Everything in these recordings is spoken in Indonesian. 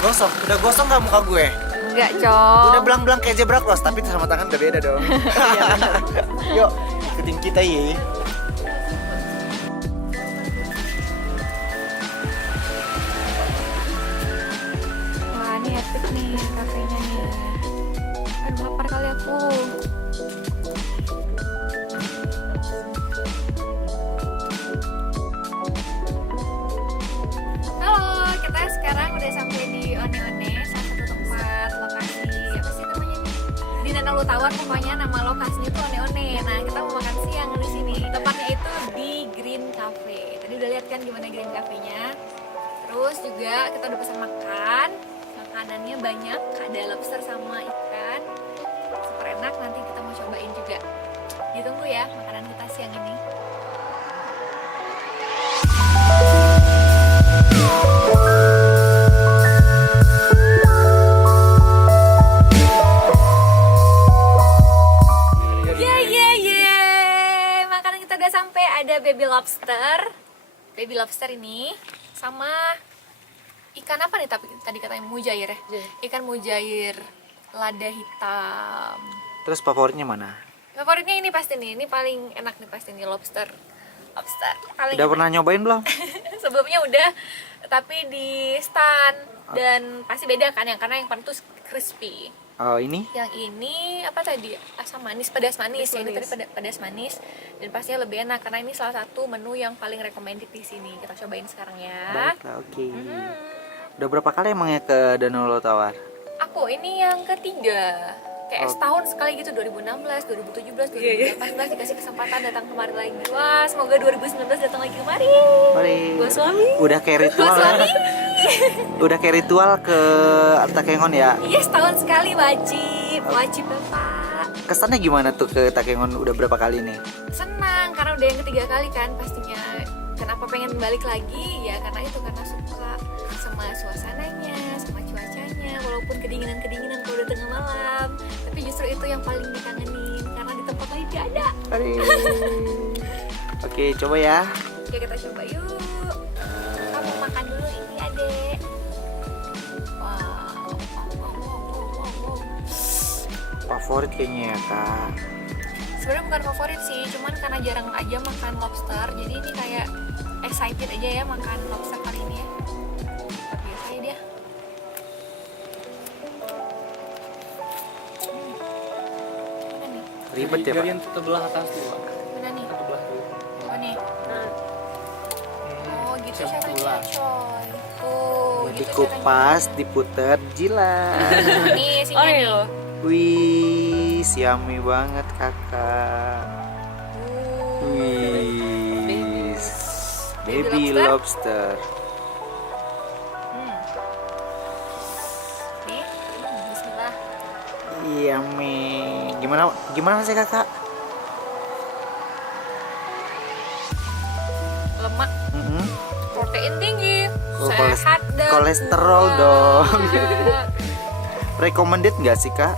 Gosong, udah gosong gak muka gue? Enggak, Cong. Udah belang-belang kayak zebra cross, tapi sama tangan udah beda dong. Yuk, ikutin kita ya. Wah, ini epic nih kafenya nih. Aduh, lapar kali aku. Halo, kita sekarang udah sampai di One One, salah satu tempat lokasi apa sih namanya nih? Di Danau Tawar, pokoknya nama lokasinya itu One One. Nah, kita mau makan siang di sini. Tempatnya itu di Green Cafe. Tadi udah lihat kan gimana Green Cafe-nya. Terus juga kita udah pesan makan. Makanannya banyak, ada lobster sama ikan. Super enak, nanti kita mau cobain juga. Ditunggu ya makanan kita siang ini. Makanan kita udah sampai, ada baby lobster. Baby lobster ini sama ikan apa nih, tapi tadi katanya mujair ya? Ikan mujair lada hitam. Terus favoritnya mana? Favoritnya ini pasti nih, ini paling enak nih pasti nih, lobster. Lobster paling Udah enak. pernah nyobain belum? Sebelumnya udah, tapi di stand, dan pasti beda kan yang karena yang paling tuh crispy. Oh, ini? Yang ini apa tadi, asam manis, pedas manis. Yang ini tadi pedas manis, dan pastinya lebih enak karena ini salah satu menu yang paling recommended di sini. Kita cobain sekarang ya. Baiklah, oke. Udah berapa kali emangnya ke Danau Tawar? Aku ini yang ketiga, kayak setahun sekali gitu, 2016, 2017, 2018 dikasih kesempatan datang kemari lagi. Wah, semoga 2019 datang lagi kemari. Mari. Gua suami. Udah kayak ritual. Udah kayak ritual ke Takengon ya. Iya, setahun sekali wajib Bapak. Kesannya gimana tuh ke Takengon udah berapa kali nih? Senang karena udah yang ketiga kali kan pastinya. Kenapa pengen balik lagi? Ya karena itu, karena suka sama suasananya, sama cuacanya, walaupun kedinginan kalau udah tengah malam. Tapi justru itu yang paling dikangenin karena di tempat lain gak ada. Oke, coba ya. Oke, kita coba yuk. Kamu makan dulu ini, Adek. Wow. Favorit kayaknya ya, Kak. Sebenarnya bukan favorit sih, cuman karena jarang aja makan lobster, jadi ini kayak excited aja ya makan lobster kali ini ya. Biasa ya dia. Mana nih? Ribet ya, Pak. Biarin sebelah atas dulu. Mana nih? Sebelah dulu. Oh nih. Oh gitu Siap caranya, pulang. coy. Tuh, gitu Dikupas, diputer, jilat. caranya. Nih isinya nih. Wih, yummy banget, Kakak. Wih, baby lobster. Nih, bismillah. Yummy. Gimana sih, Kakak? Lemak, Mm-mm. protein tinggi, Oh, sehat dan kolesterol kuat. dong. Recommended nggak sih, Kak?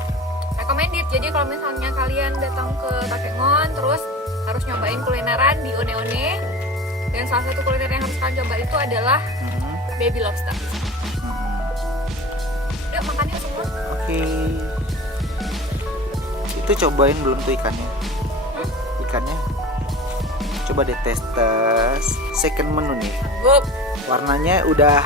Recommended. Jadi kalau misalnya kalian datang ke Takengon terus harus nyobain kulineran di One One, dan salah satu kuliner yang harus kalian coba itu adalah Mm-mm. baby lobster. Mm-mm. Yuk makan yuk semua. Oke. Itu cobain belum tuh ikannya? Ikannya? Coba deh tes second menu nih. Gup. Warnanya udah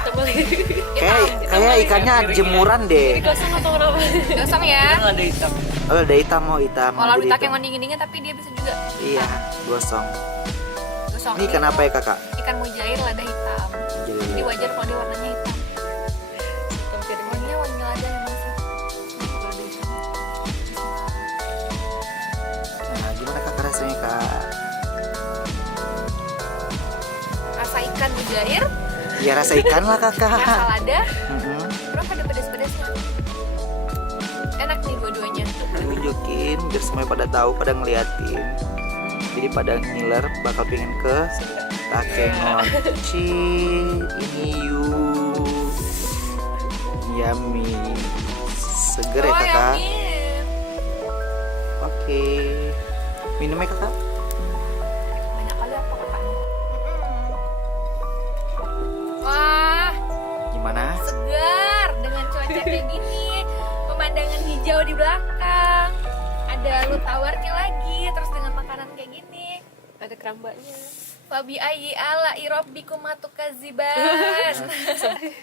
kayak ikannya jemuran deh. Gosong atau kenapa? Gosong ya. Ada hitam. Oh, ada hitam, mau hitam. Kalau di Jadi Takengon dingin-dingin tapi dia bisa juga iya, gosong. gosong. Ini ikan apa ya, Kakak? Ikan mujair lada hitam. Jadi Jadi wajar kalau dia warnanya hitam. Wanginya wangi lada memang sih. Lada hitam. nah, gimana Kakak rasanya, Kak? Rasa ikan mujair, Ya rasa ikan lah, Kakak. rasa lada, Mm-mm. terus ada pedas-pedasnya. Enak nih dua-duanya. Tunjukin biar semuanya pada tahu, pada ngeliatin. Jadi pada ngiler bakal pengen ke Takengon. Ini yummy. Seger ya, Kakak. Yummy. Oke. Minumnya, Kakak? Banyak kali apa kakak? Nah, kayak gini, pemandangan hijau di belakang, ada Lu Towernya lagi, terus dengan makanan kayak gini, Ada kerambanya. Fabi ayyi ala irabbikum atukaziban.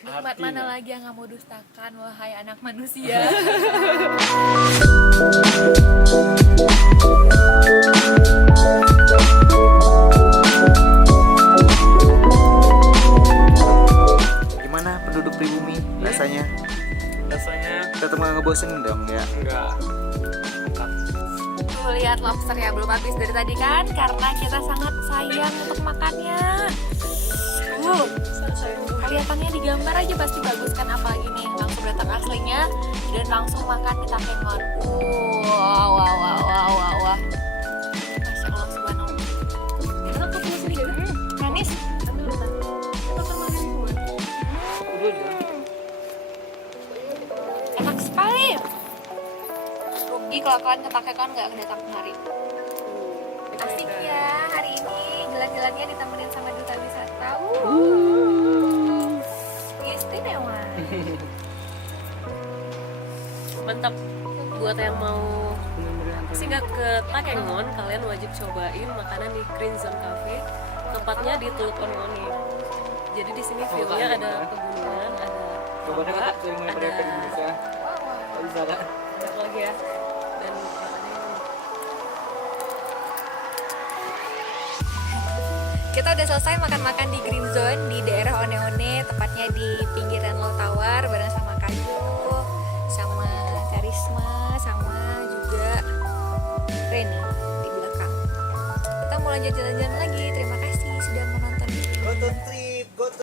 Nikmat mana lagi yang kamu dustakan wahai anak manusia. Gimana penduduk pribumi rasanya? Rasanya Tetap nggak ngebosenin dong ya? enggak. Tuh lihat lobster ya, belum habis dari tadi kan, karena kita sangat sayang untuk makannya. Kelihatannya di gambar aja pasti bagus kan, apalagi nih langsung datang aslinya dan langsung makan di Takengon. Wah. Masya Allah, subhanallah. Manis. Enak sekali. Rugi kalau kalian ke Takengon nggak kedatang kemari. Asik ya hari ini, jalan-jalannya ditemenin sama duta wisata. Istimewa. Mantap. Buat yang mau singgah ke Takengon, kalian wajib cobain makanan di Green Zone Cafe. Tempatnya di Teluk Oni-Oni. Jadi di sini view-nya ada pegunungan, ada Coba deh lava, kata sering main mereka di Indonesia. Bisa kan? banyak lagi ya. Dan Kita udah selesai makan-makan di Green Zone di daerah One-One, tepatnya di pinggiran Low Tower bareng sama Kayu, sama Karisma, sama juga Reni di belakang. Kita mau lanjut jalan-jalan lagi. Terima kasih sudah menonton video.